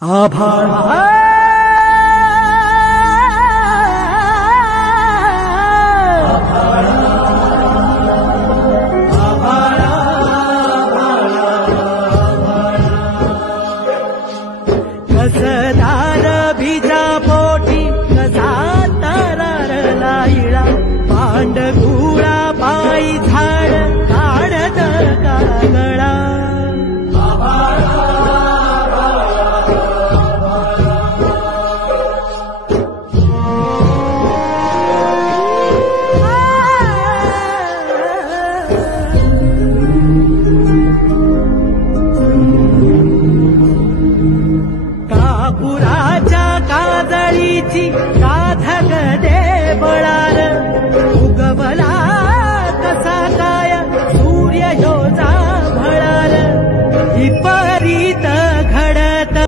आभाळ कसदार बीजा पोटी कसा तारारला इळा पांडगुळा पायी झाड काढत कागळा कापुराच्या काजळीची काधग